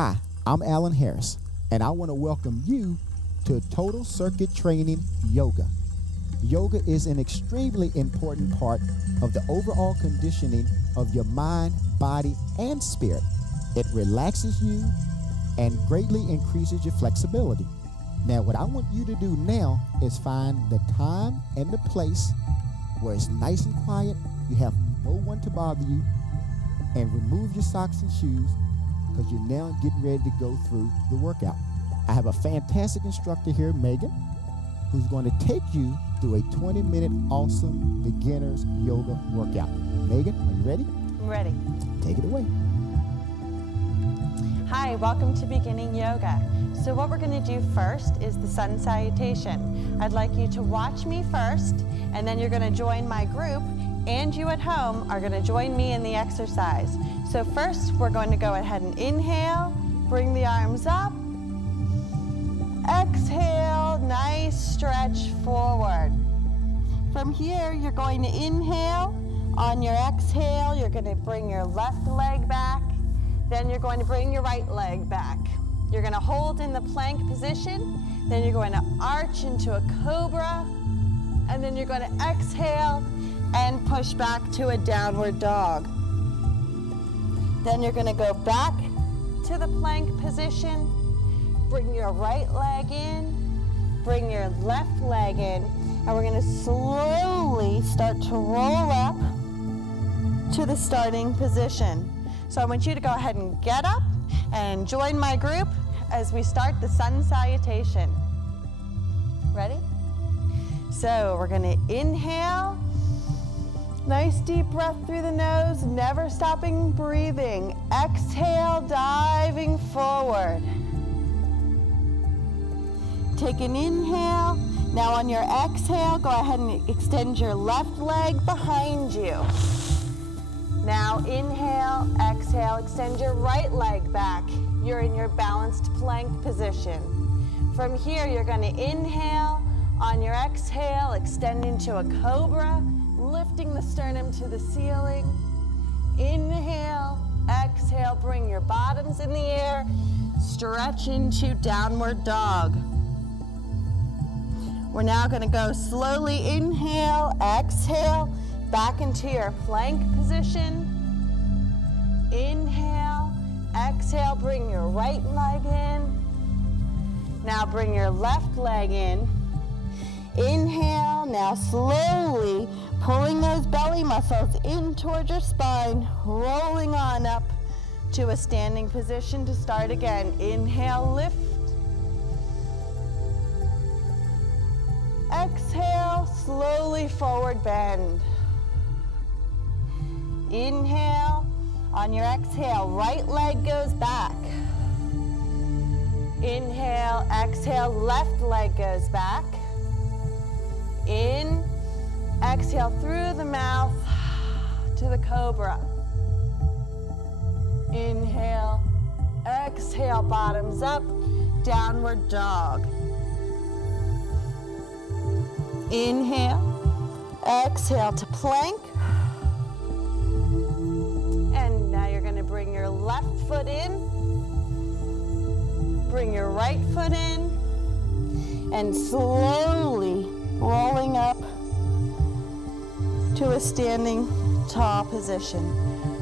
Hi, I'm Alan Harris, and I want to welcome you to Total Circuit Training Yoga. Yoga is an extremely important part of the overall conditioning of your mind, body, and spirit. It relaxes you and greatly increases your flexibility. Now, what I want you to do now is find the time and the place where it's nice and quiet, you have no one to bother you, and remove your socks and shoes because you're now getting ready to go through the workout. I have a fantastic instructor here, Megan, who's going to take you through a 20-minute awesome beginner's yoga workout. Megan, are you ready? I'm ready. Take it away. Hi, welcome to Beginning Yoga. So what we're going to do first is the sun salutation. I'd like you to watch me first, and then you're going to join my group, and you at home are going to join me in the exercise. So first, we're going to go ahead and inhale, bring the arms up, exhale, nice stretch forward. From here, you're going to inhale. On your exhale, you're going to bring your left leg back. Then you're going to bring your right leg back. You're going to hold in the plank position. Then you're going to arch into a cobra. And then you're going to exhale and push back to a downward dog. Then you're going to go back to the plank position. Bring your right leg in. Bring your left leg in. And we're going to slowly start to roll up to the starting position. So I want you to go ahead and get up and join my group as we start the sun salutation. Ready? So we're going to inhale. Nice deep breath through the nose, never stopping breathing. Exhale, diving forward. Take an inhale. Now on your exhale, go ahead and extend your left leg behind you. Now inhale, exhale, extend your right leg back. You're in your balanced plank position. From here, you're going to inhale. On your exhale, extend into a cobra, lifting the sternum to the ceiling. Inhale, exhale, bring your bottoms in the air. Stretch into downward dog. We're now going to go slowly inhale, exhale, back into your plank position. Inhale, exhale, bring your right leg in. Now bring your left leg in. Inhale, now slowly pulling those belly muscles in towards your spine, rolling on up to a standing position to start again. Inhale, lift. Exhale, slowly forward bend. Inhale. On your exhale, right leg goes back. Inhale, exhale, left leg goes back. In, exhale through the mouth to the cobra. Inhale, exhale, bottoms up, downward dog. Inhale, exhale to plank. And now you're going to bring your left foot in, bring your right foot in, and slowly rolling up to a standing tall position.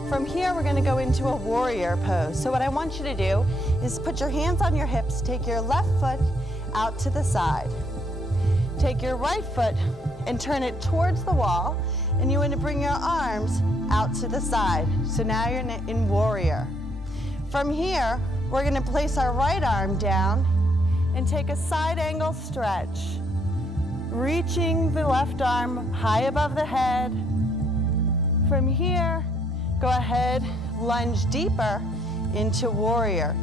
From here, we're going to go into a warrior pose. So what I want you to do is put your hands on your hips, take your left foot out to the side. Take your right foot and turn it towards the wall, and you want to bring your arms out to the side. So now you're in warrior. From here, we're going to place our right arm down and take a side angle stretch, reaching the left arm high above the head. From here, go ahead, lunge deeper into warrior.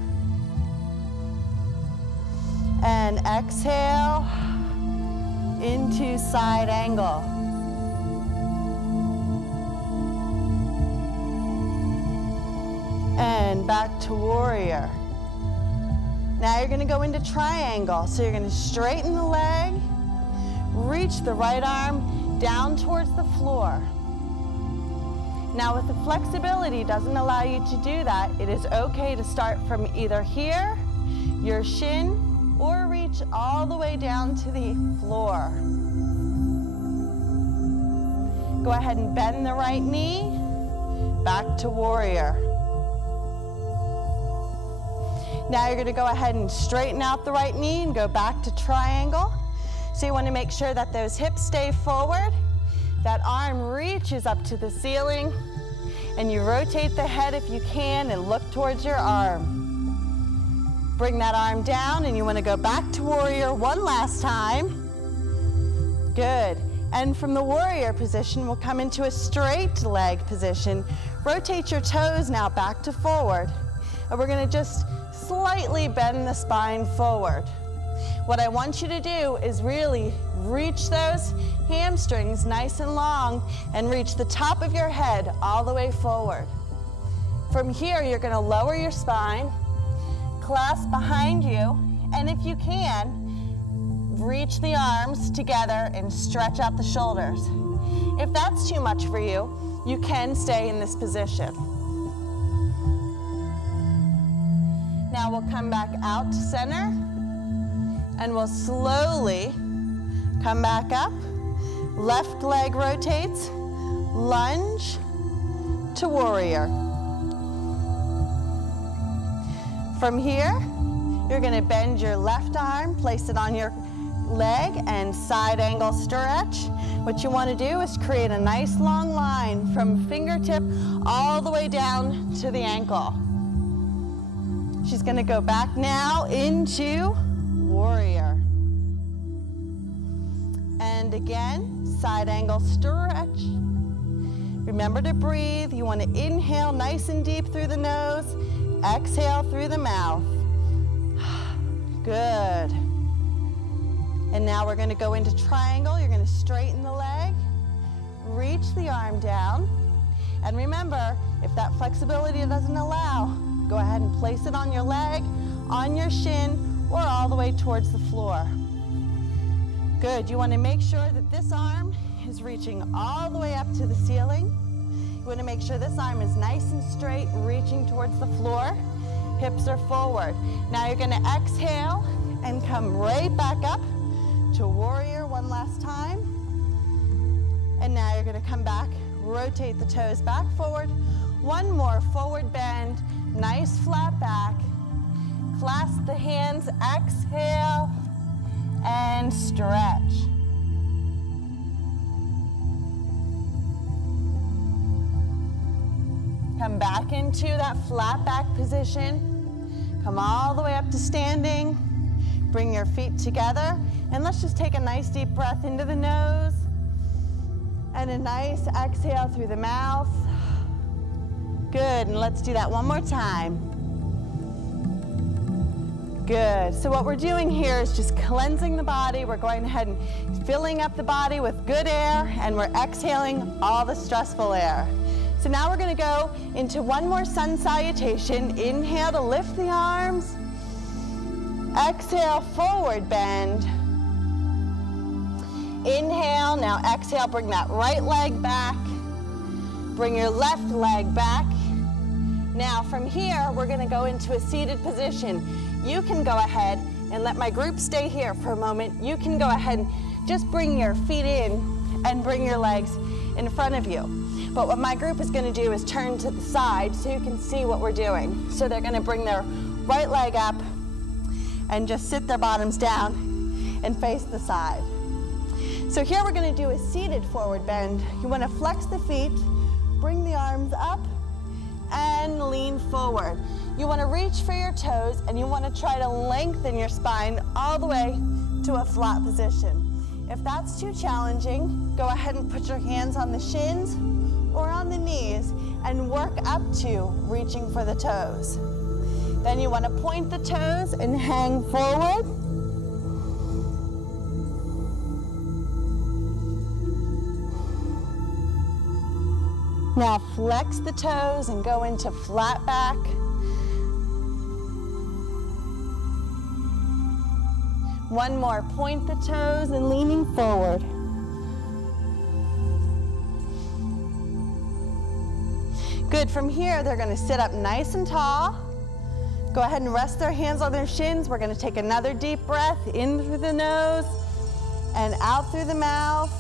And exhale into side angle. And back to warrior. Now you're going to go into triangle. So you're going to straighten the leg, reach the right arm down towards the floor. Now, if the flexibility doesn't allow you to do that, it is okay to start from either here, your shin, or reach all the way down to the floor. Go ahead and bend the right knee, back to warrior. Now you're going to go ahead and straighten out the right knee and go back to triangle. So you want to make sure that those hips stay forward, that arm reaches up to the ceiling, and you rotate the head if you can and look towards your arm. Bring that arm down and you want to go back to warrior one last time. Good. And from the warrior position, we'll come into a straight leg position. Rotate your toes now back to forward. And we're going to just slightly bend the spine forward. What I want you to do is really reach those hamstrings nice and long and reach the top of your head all the way forward. From here, you're going to lower your spine, clasp behind you, and if you can, reach the arms together and stretch out the shoulders. If that's too much for you, you can stay in this position. Now we'll come back out to center, and we'll slowly come back up. Left leg rotates, lunge to warrior. From here, you're going to bend your left arm, place it on your leg, and side angle stretch. What you want to do is create a nice long line from fingertip all the way down to the ankle. She's going to go back now into warrior. And again, side angle stretch. Remember to breathe. You want to inhale nice and deep through the nose, exhale through the mouth. Good. And now we're going to go into triangle. You're going to straighten the leg, reach the arm down, and remember, if that flexibility doesn't allow, go ahead and place it on your leg, on your shin, or all the way towards the floor. Good. You want to make sure that this arm is reaching all the way up to the ceiling. You want to make sure this arm is nice and straight, reaching towards the floor. Hips are forward. Now you're going to exhale and come right back up to warrior one last time. And now you're going to come back, rotate the toes back forward. One more forward bend, nice flat back. Clasp the hands, exhale, and stretch. Come back into that flat back position. Come all the way up to standing. Bring your feet together. And let's just take a nice deep breath into the nose. And a nice exhale through the mouth. Good. And let's do that one more time. Good. So what we're doing here is just cleansing the body. We're going ahead and filling up the body with good air, and we're exhaling all the stressful air. So now we're going to go into one more sun salutation. Inhale to lift the arms. Exhale, forward bend. Inhale, now exhale, bring that right leg back. Bring your left leg back. Now from here, we're going to go into a seated position. You can go ahead and let my group stay here for a moment. You can go ahead and just bring your feet in and bring your legs in front of you. But what my group is going to do is turn to the side so you can see what we're doing. So they're going to bring their right leg up and just sit their bottoms down and face the side. So here we're going to do a seated forward bend. You want to flex the feet, bring the arms up, and lean forward. You want to reach for your toes, and you want to try to lengthen your spine all the way to a flat position. If that's too challenging, go ahead and put your hands on the shins or on the knees and work up to reaching for the toes. Then you want to point the toes and hang forward. Now flex the toes and go into flat back. One more, point the toes and leaning forward. Good, from here, they're gonna sit up nice and tall. Go ahead and rest their hands on their shins. We're gonna take another deep breath in through the nose and out through the mouth.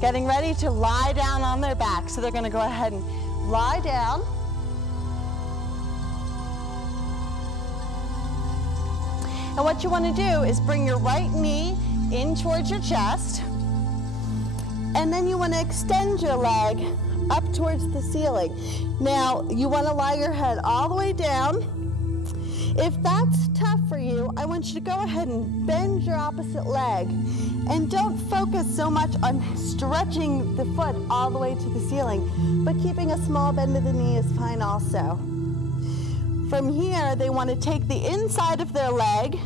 Getting ready to lie down on their back. So they're gonna go ahead and lie down. And what you wanna do is bring your right knee in towards your chest. And then you wanna extend your leg up towards the ceiling. Now, you wanna lie your head all the way down. If that's tough for you, I want you to go ahead and bend your opposite leg. And don't focus so much on stretching the foot all the way to the ceiling, but keeping a small bend of the knee is fine also. From here, they want to take the inside of their leg,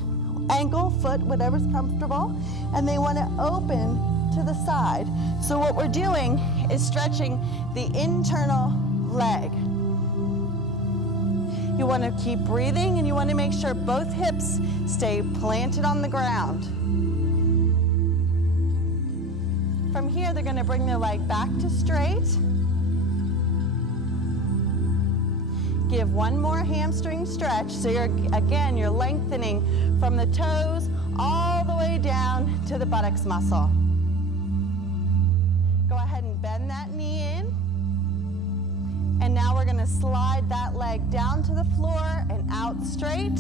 ankle, foot, whatever's comfortable, and they want to open to the side. So what we're doing is stretching the internal leg. You want to keep breathing, and you want to make sure both hips stay planted on the ground. From here, they're going to bring their leg back to straight. Give one more hamstring stretch. So you're lengthening from the toes all the way down to the buttocks muscle. Go ahead and bend that knee in. And now we're going to slide that leg down to the floor and out straight.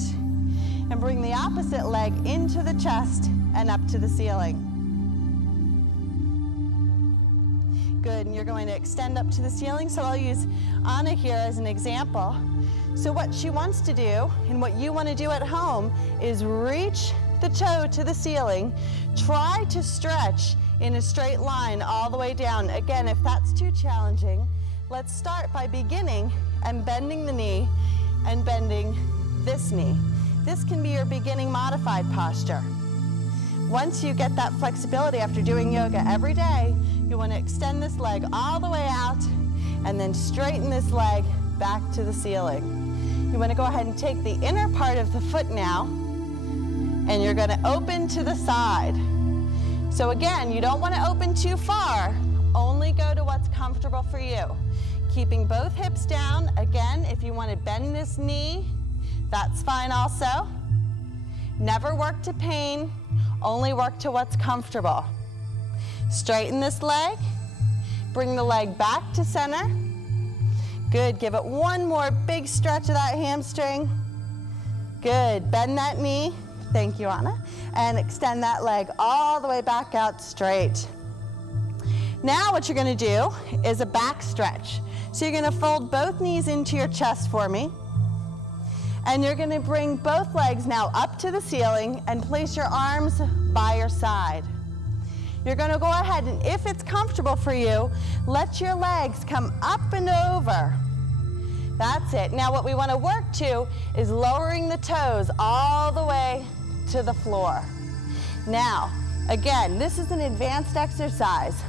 And bring the opposite leg into the chest and up to the ceiling. Good, and you're going to extend up to the ceiling. So I'll use Anna here as an example. So what she wants to do, and what you want to do at home, is reach the toe to the ceiling. Try to stretch in a straight line all the way down. Again, if that's too challenging, let's start by beginning and bending the knee and bending this knee. This can be your beginning modified posture. Once you get that flexibility after doing yoga every day, you want to extend this leg all the way out and then straighten this leg back to the ceiling. You want to go ahead and take the inner part of the foot now, and you're going to open to the side. So again, you don't want to open too far, only go to what's comfortable for you. Keeping both hips down. Again, if you want to bend this knee, that's fine also. Never work to pain, only work to what's comfortable. Straighten this leg, bring the leg back to center. Good, give it one more big stretch of that hamstring. Good, bend that knee, thank you Anna, and extend that leg all the way back out straight. Now what you're gonna do is a back stretch. So you're gonna fold both knees into your chest for me, and you're gonna bring both legs now up to the ceiling and place your arms by your side. You're gonna go ahead, and if it's comfortable for you, let your legs come up and over. That's it. Now what we wanna work to is lowering the toes all the way to the floor. Now, again, this is an advanced exercise.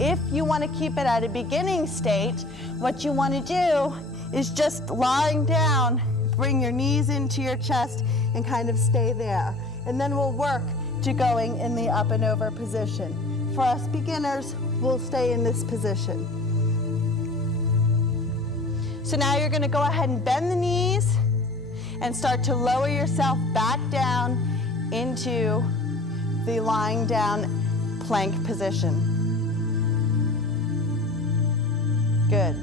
If you wanna keep it at a beginning state, what you wanna do is just lying down, bring your knees into your chest and kind of stay there. And then we'll work to going in the up and over position. For us beginners, we'll stay in this position. So now you're gonna go ahead and bend the knees and start to lower yourself back down into the lying down plank position. Good.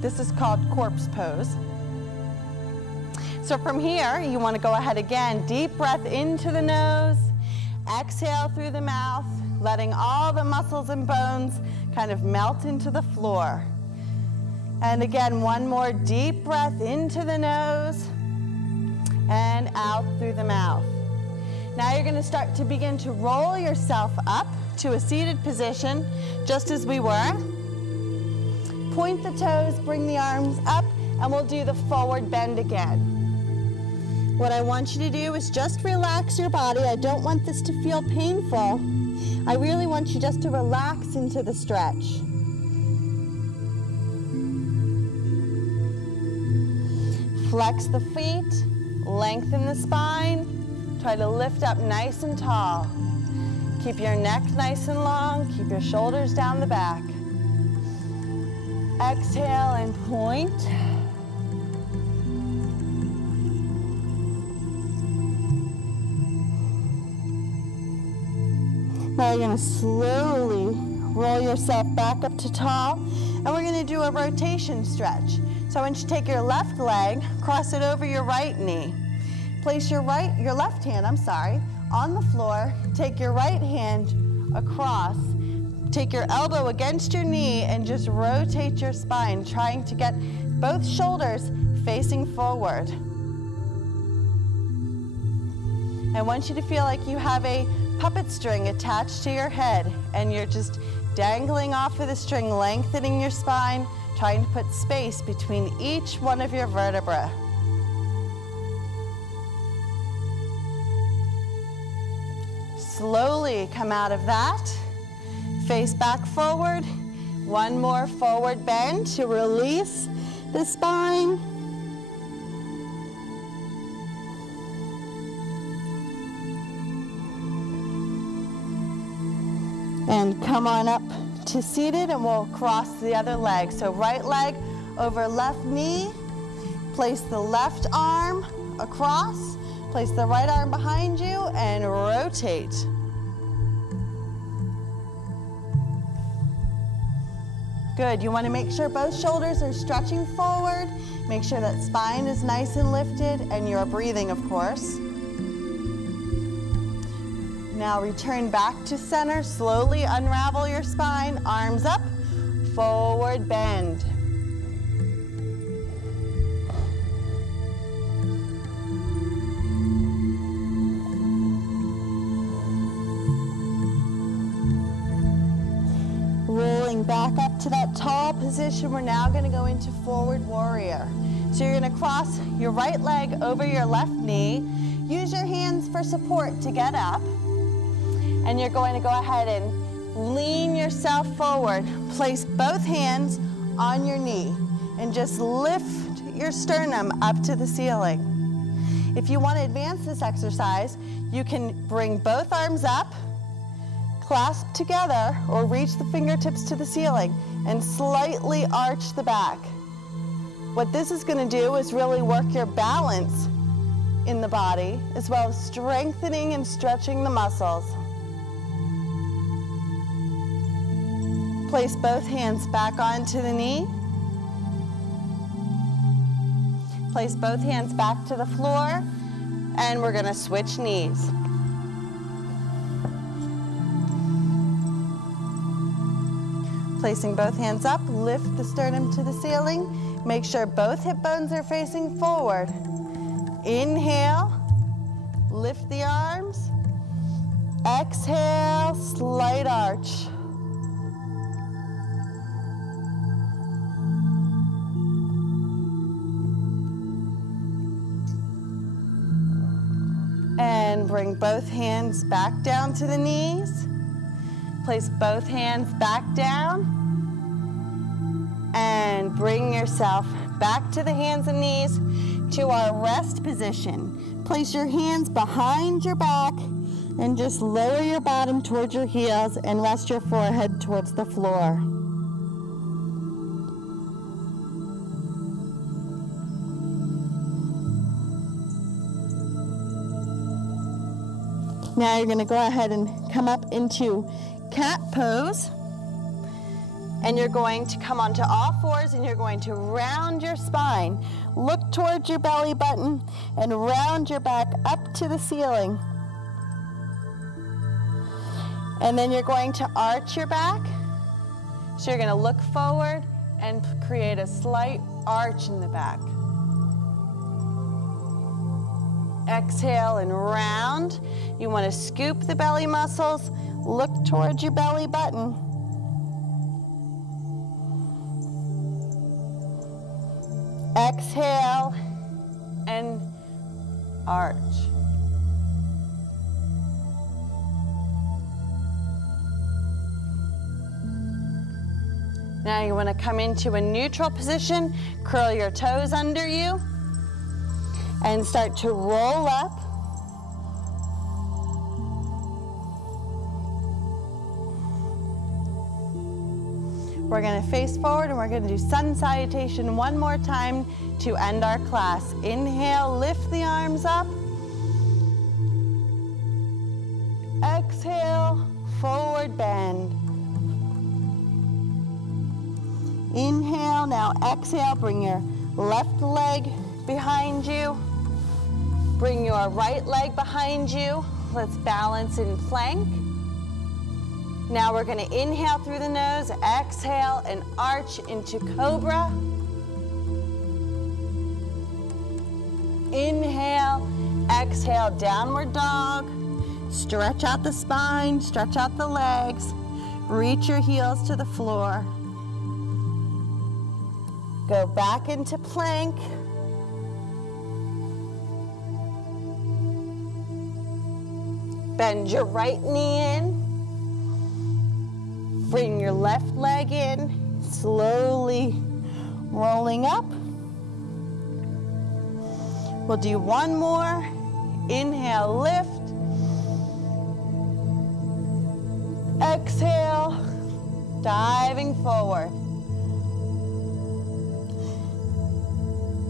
This is called corpse pose. So from here, you want to go ahead again, deep breath into the nose, exhale through the mouth, letting all the muscles and bones kind of melt into the floor. And again, one more deep breath into the nose and out through the mouth. Now you're going to start to begin to roll yourself up to a seated position, just as we were. Point the toes, bring the arms up, and we'll do the forward bend again. What I want you to do is just relax your body. I don't want this to feel painful. I really want you just to relax into the stretch. Flex the feet, lengthen the spine, try to lift up nice and tall. Keep your neck nice and long, keep your shoulders down the back. Exhale and point. Now you're going to slowly roll yourself back up to tall, and we're going to do a rotation stretch. So I want you to take your left leg, cross it over your right knee. Place your left hand, on the floor. Take your right hand across. Take your elbow against your knee and just rotate your spine, trying to get both shoulders facing forward. I want you to feel like you have a puppet string attached to your head, and you're just dangling off of the string, lengthening your spine, trying to put space between each one of your vertebrae. Slowly come out of that. Face back forward. One more forward bend to release the spine. And come on up to seated, and we'll cross the other leg. So right leg over left knee. Place the left arm across. Place the right arm behind you and rotate. Good. You want to make sure both shoulders are stretching forward. Make sure that spine is nice and lifted, and you're breathing, of course. Now return back to center. Slowly unravel your spine. Arms up. Forward bend. Rolling back up to that tall position, we're now going to go into forward warrior. So you're going to cross your right leg over your left knee. Use your hands for support to get up. And you're going to go ahead and lean yourself forward. Place both hands on your knee and just lift your sternum up to the ceiling. If you want to advance this exercise, you can bring both arms up, clasp together, or reach the fingertips to the ceiling and slightly arch the back. What this is going to do is really work your balance in the body, as well as strengthening and stretching the muscles. Place both hands back onto the knee. Place both hands back to the floor, and we're going to switch knees. Placing both hands up, lift the sternum to the ceiling. Make sure both hip bones are facing forward. Inhale, lift the arms. Exhale, slight arch. And bring both hands back down to the knees. Place both hands back down. And bring yourself back to the hands and knees to our rest position. Place your hands behind your back and just lower your bottom towards your heels and rest your forehead towards the floor. Now you're going to go ahead and come up into cat pose. And you're going to come onto all fours, and you're going to round your spine. Look towards your belly button and round your back up to the ceiling. And then you're going to arch your back. So you're going to look forward and create a slight arch in the back. Exhale and round. You want to scoop the belly muscles. Look towards your belly button. Exhale and arch. Now you want to come into a neutral position, curl your toes under you, and start to roll up. We're going to face forward and we're going to do sun salutation one more time to end our class. Inhale, lift the arms up. Exhale, forward bend. Inhale, now exhale, bring your left leg behind you. Bring your right leg behind you. Let's balance in plank. Now we're going to inhale through the nose, exhale, and arch into cobra. Inhale, exhale, downward dog. Stretch out the spine, stretch out the legs. Reach your heels to the floor. Go back into plank. Bend your right knee in. Bring your left leg in, slowly rolling up. We'll do one more. Inhale, lift. Exhale, diving forward.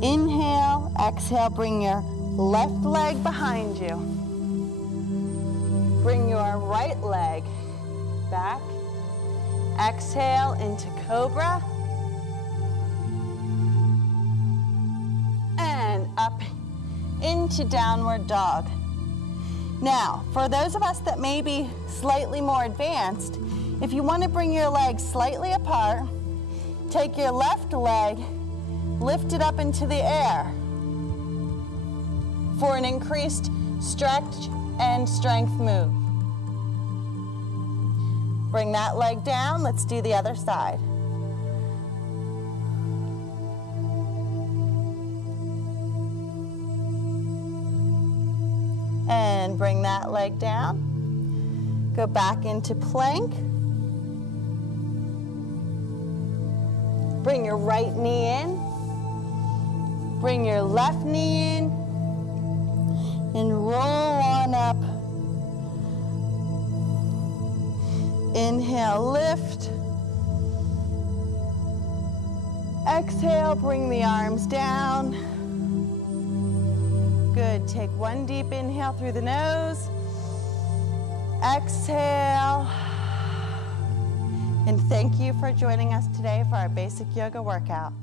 Inhale, exhale, bring your left leg behind you. Bring your right leg back. Exhale into cobra. And up into downward dog. Now, for those of us that may be slightly more advanced, if you want to bring your legs slightly apart, take your left leg, lift it up into the air for an increased stretch and strength move. Bring that leg down. Let's do the other side. And bring that leg down. Go back into plank. Bring your right knee in. Bring your left knee in. And roll on up. Inhale, lift. Exhale, bring the arms down. Good, take one deep inhale through the nose. Exhale. And thank you for joining us today for our basic yoga workout.